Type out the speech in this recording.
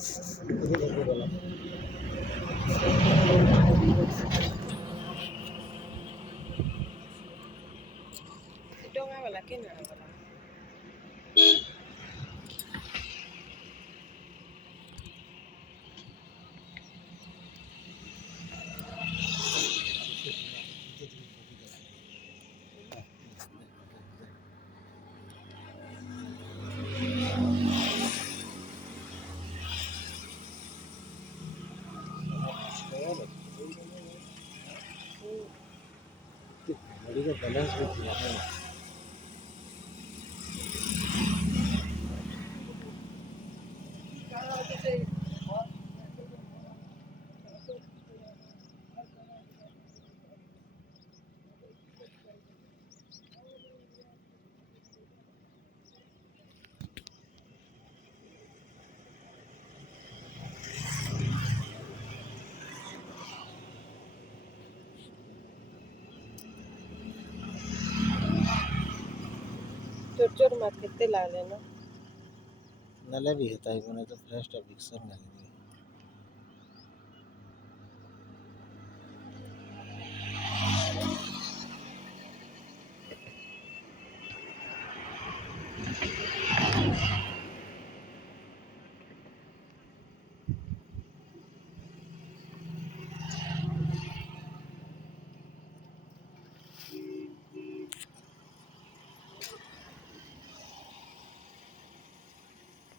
Don't have a lucky now. गाड़ी का बैलेंस भी ठीक है। चोर चोर मत कितने ला लेना नले भी होता है मैंने तो फ्लैश टॉपिक सब लगे